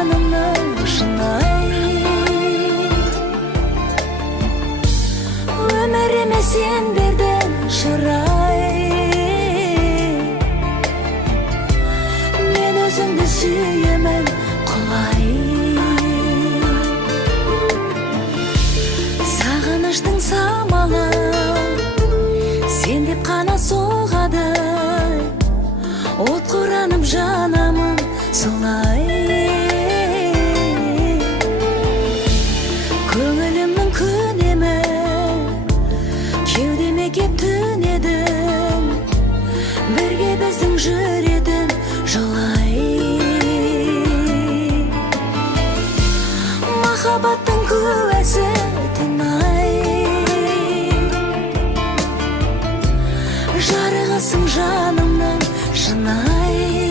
жанымның шынай. Өміріме сен бердің шырай. Мен өзіңді сүйемін құлай. Сағыныштың самалы сен деп қана соғады. От қоранып жанамын солай. Көңілімнің күнемі кеудеме кеп түнедің. Бірге біздің жүретін жолай. Махаббаттың куәсі тыңай. Жарығысың жанымның шынай.